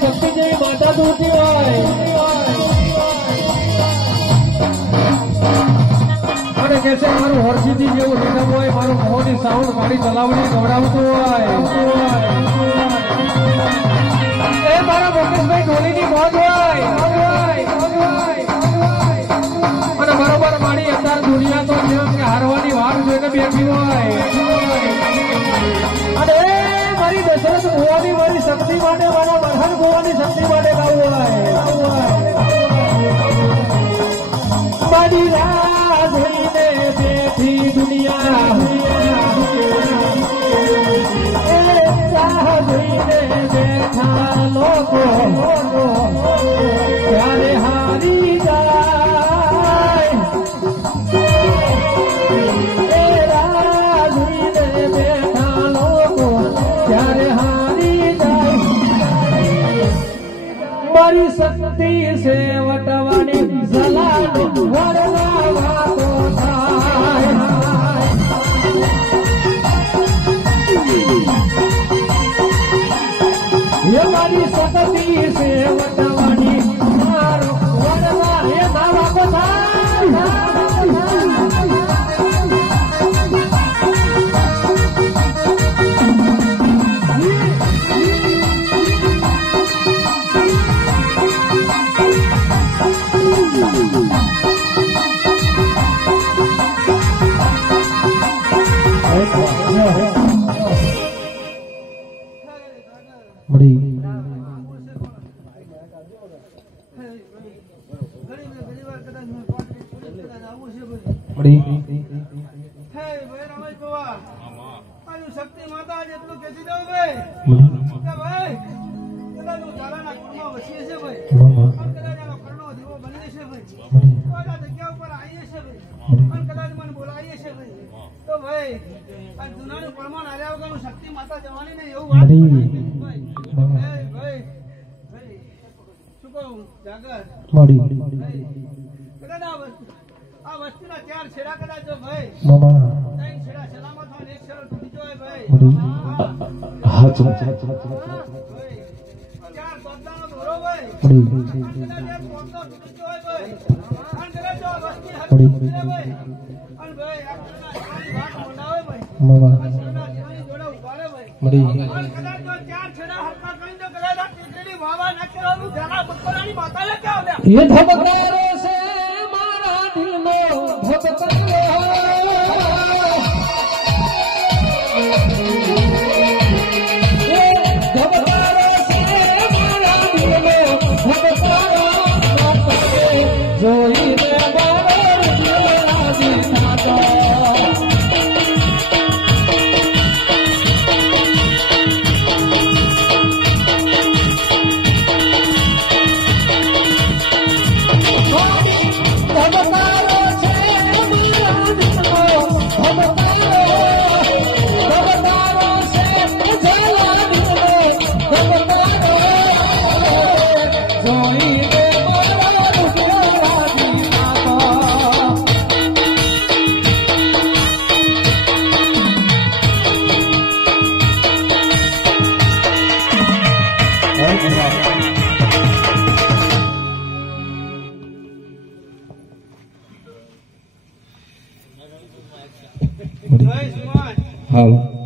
શક્તિ જેવી માતા દૂરતી હોય અને કે છે મારું હરજીતી જેવું રીધમ હોય મારું મોહની સાઉન્ડ મારી ચલાવણી ગવડાવતું હોય એ મારા મુકેશભાઈ ઢોલીની મોજ હોય અને બરોબર મારી અત્યારે દુનિયા તો જેમ કે હારવાની વાર જોઈને બેઠી હોય અને મારી દશરથ ભુવાની મારી શક્તિ માટે મારા બરહન ભુવાની શક્તિ માટે ગાવું હોય મારી રાહ જોઈને બેઠી દુનિયા રાહ જોઈને બેઠા લોકો ત્યારે હારી જાય રાહ જોઈને બેઠા લોકો ત્યારે હારી જાય મારી શક્તિ છે વટવાની ઝલાનું વરના વાતો થાય એ મારી શક્તિ છે વટવાની મારો વરના એ ના વાતો થાય શક્તિ માતા જેટલું કેસી દઉં ભાઈ કદાચ હું ઝાલાના કુળમાં વસીએ છે ભાઈ કદાચ આનો કરનો દીવો બની છે ભાઈ કદાચ જગ્યા ઉપર આવીએ છે ભાઈ અને કદાચ મને બોલાવીએ છે ભાઈ તો ભાઈ આ જૂનાનું પ્રમાણ આવ્યા વગરનું શક્તિ માતા જવાની ને એવું વાત ભાઈ ભાઈ શું કહું જાગર કદાચ આ વસ્તુના 4 છેડા કદાચ જો ભાઈ 3 છેડા સલામત હોય 1 છેડો તૂટી જાય ભાઈ હા ચાર બદલાનો દોરો ભાઈ કદાચ એક બોટલો તૂટી જાય ભાઈ અને કદાચ જો વસ્તી હાથ તૂટી જાય ભાઈ અને ભાઈ આ વાત મંડાવે ભાઈ છેડા જીવાની જોડા ઉપાડે ભાઈ અને કદાચ જો 4 છેડા હરકા કરીને જો કદાચ આ ટીકડી વાવા ન કરવાનું જરા બકરાની માતાને કે આવ્યા એ ધબકારો છે મારા દિલનો ધબકારો હાલ